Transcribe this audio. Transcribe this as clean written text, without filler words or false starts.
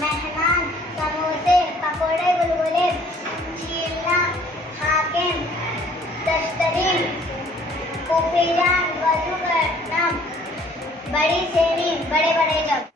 मेहमान, समोसे, पकोड़े, गुलगुले, छीलना, हाकिम, दस्तरीन, फूफीजान, वजू करना, बड़ी सेवी, बड़े बड़े जग।